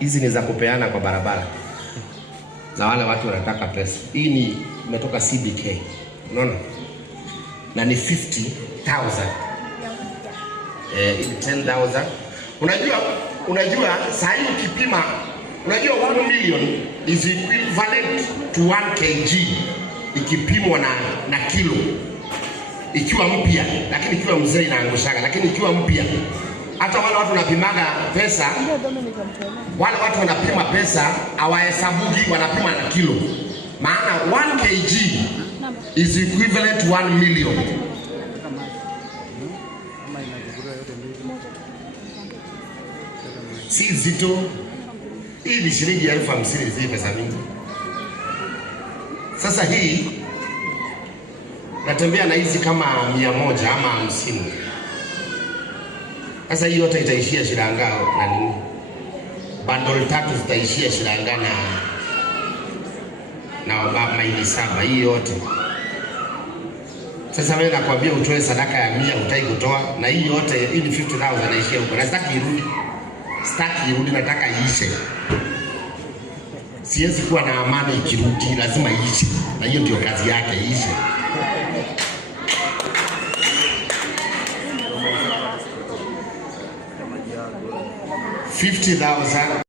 Hizi ni za kupeana kwa barabara za wale watu wanataka pesa. Hii ni imetoka CBK, unaona, na ni 50,000 10,000. Unajua sasa hivi ukipima, unajua 1 million is equivalent to 1 kg ikipimwa na kilo ikiwa mpya, lakini ikiwa mzee inaangushaga, lakini ikiwa mpya. Hata wale watu wanapimaga pesa, wale watu wanapima pesa hawahesabugi, wanapima na kilo, maana 1 kg is equivalent to 1 million. Si zito. Hii ni shilingi 50,000, si pesa mingi. Sasa hii natembea na hizi kama 100 ama 50. Sasa hii yote itaishia shilanga na nini? Bundle 3 zitaishia shilanga na maili 7 hii yote. Sasa wewe nakwambia utoe sadaka ya 100 utaki kutoa, na hii yote hii ni 50,000 naishia huko. Na sitaki irudi. Sitaki irudi, nataka iishe. Siwezi kuwa na amani ikirudi, lazima iishe. Na hiyo ndio kazi yake, iishe. 50,000